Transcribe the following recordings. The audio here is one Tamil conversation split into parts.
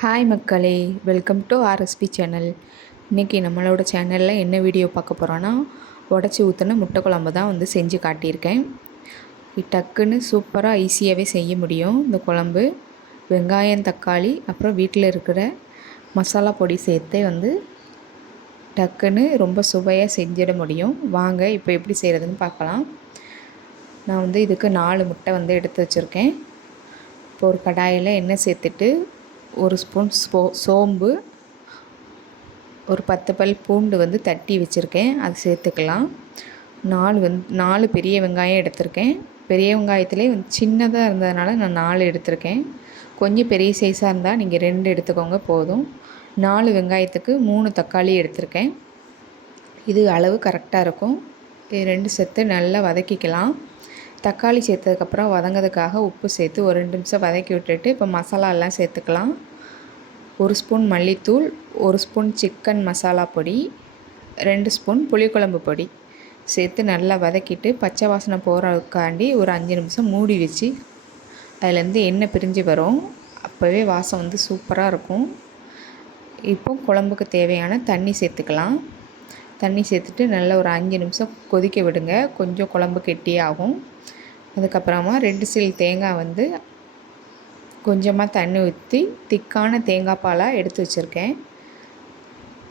ஹாய் மக்களே, வெல்கம் டு ஆர்எஸ்பி சேனல். இன்றைக்கி நம்மளோட சேனலில் என்ன வீடியோ பார்க்க போகிறோன்னா, உடச்சி ஊற்றின முட்டை குழம்பு தான் செஞ்சு காட்டியிருக்கேன். டக்குன்னு சூப்பராக ஈஸியாகவே செய்ய முடியும். இந்த குழம்பு வெங்காயம், தக்காளி, அப்புறம் வீட்டில் இருக்கிற மசாலா பொடி சேர்த்தே டக்குன்னு ரொம்ப சுவையாக செஞ்சிட முடியும். வாங்க இப்போ எப்படி செய்கிறதுன்னு பார்க்கலாம். நான் இதுக்கு 4 முட்டை எடுத்து வச்சுருக்கேன். இப்போ ஒரு கடாயில் எண்ணெய் சேர்த்துட்டு ஒரு ஸ்பூன் சோம்பு, ஒரு 10 பல் பூண்டு தட்டி வச்சுருக்கேன், அது சேர்த்துக்கலாம். 4 பெரிய வெங்காயம் எடுத்திருக்கேன். பெரிய வெங்காயத்துலேயே சின்னதாக இருந்ததுனால நான் 4 எடுத்திருக்கேன். கொஞ்சம் பெரிய சைஸாக இருந்தால் நீங்கள் 2 எடுத்துக்கோங்க போதும். 4 வெங்காயத்துக்கு 3 தக்காளி எடுத்திருக்கேன். இது அளவு கரெக்டாக இருக்கும். இது 2 சேர்த்து நல்லா வதக்கிக்கலாம். தக்காளி சேர்த்ததுக்கப்புறம் வதங்கிறதுக்காக உப்பு சேர்த்து ஒரு 2 நிமிஷம் வதக்கி விட்டுட்டு இப்போ மசாலா எல்லாம் சேர்த்துக்கலாம். 1 ஸ்பூன் மல்லித்தூள், 1 ஸ்பூன் சிக்கன் மசாலா பொடி, 2 ஸ்பூன் புளிக்குழம்பு பொடி சேர்த்து நல்லா வதக்கிட்டு பச்சை வாசனை போகிறதுக்காண்டி ஒரு 5 நிமிஷம் மூடி வச்சு அதிலேருந்து எண்ணெய் பிரிஞ்சு வரும். அப்போவே வாசம் சூப்பராக இருக்கும். இப்போ குழம்புக்கு தேவையான தண்ணி சேர்த்துக்கலாம். தண்ணி சேர்த்துட்டு நல்லா ஒரு 5 நிமிஷம் கொதிக்க விடுங்க. கொஞ்சம் குழம்பு கெட்டியாகும். அதுக்கப்புறமா 2 சீல் தேங்காய் கொஞ்சமாக தண்ணி ஊற்றி திக்கான தேங்காய் பாலாக எடுத்து வச்சுருக்கேன்.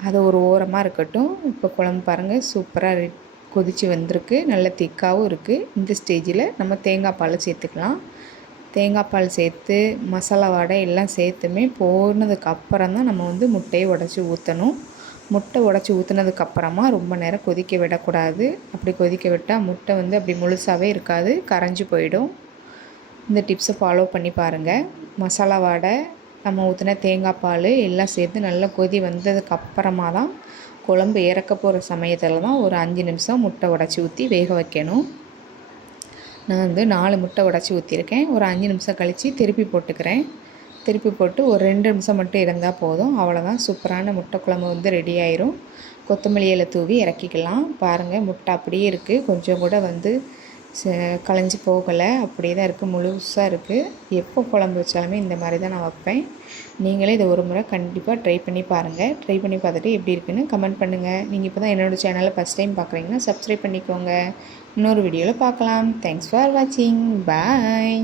அது ஒரு ஓரமாக இருக்கட்டும். இப்போ குழம்பு பாருங்கள், சூப்பராக கொதித்து வந்திருக்கு. நல்ல திக்காகவும் இருக்குது. இந்த ஸ்டேஜில் நம்ம தேங்காய் பால் சேர்த்துக்கலாம். தேங்காய் பால் சேர்த்து மசாலா வடை எல்லாம் சேர்த்துமே போனதுக்கப்புறம் தான் நம்ம முட்டையை உடச்சி ஊற்றணும். முட்டை உடச்சி ஊற்றுனதுக்கப்புறமா ரொம்ப நேரம் கொதிக்க விடக்கூடாது. அப்படி கொதிக்க விட்டால் முட்டை அப்படி முழுசாகவே இருக்காது, கரைஞ்சி போயிடும். இந்த டிப்ஸை ஃபாலோ பண்ணி பாருங்கள். மசாலா வடை, நம்ம ஊற்றின தேங்காய் பால் எல்லாம் சேர்த்து நல்லா கொதி வந்ததுக்கப்புறமா தான் குழம்பு இறக்க போகிற சமயத்தில் தான் ஒரு 5 நிமிஷம் முட்டை உடச்சி ஊற்றி வேக வைக்கணும். நான் 4 முட்டை உடச்சி ஊற்றிருக்கேன். ஒரு 5 நிமிஷம் கழித்து திருப்பி போட்டுக்கிறேன். திருப்பி போட்டு ஒரு 2 நிமிஷம் மட்டும் இருந்தால் போதும். அவ்வளோதான், சூப்பரான முட்டை குழம்பு ரெடி ஆயிரும். கொத்தமல்லி இலை தூவி இறக்கிக்கலாம். பாருங்கள், முட்டை அப்படியே இருக்குது. கொஞ்சம் கூட களைஞ்சி போகலை, அப்படியே தான் இருக்குது, முழுசாக இருக்குது. எப்போ குழம்பு வச்சாலுமே இந்த மாதிரி தான் நான் வைப்பேன். நீங்களே இதை ஒரு முறை கண்டிப்பாக ட்ரை பண்ணி பாருங்கள். ட்ரை பண்ணி பார்த்துட்டு எப்படி இருக்குன்னு கமெண்ட் பண்ணுங்கள். நீங்கள் இப்போ தான் என்னோடய சேனலை ஃபஸ்ட் டைம் பார்க்குறீங்கன்னா சப்ஸ்கிரைப் பண்ணிக்கோங்க. இன்னொரு வீடியோவில் பார்க்கலாம். தேங்க்ஸ் ஃபார் வாட்சிங். பாய்.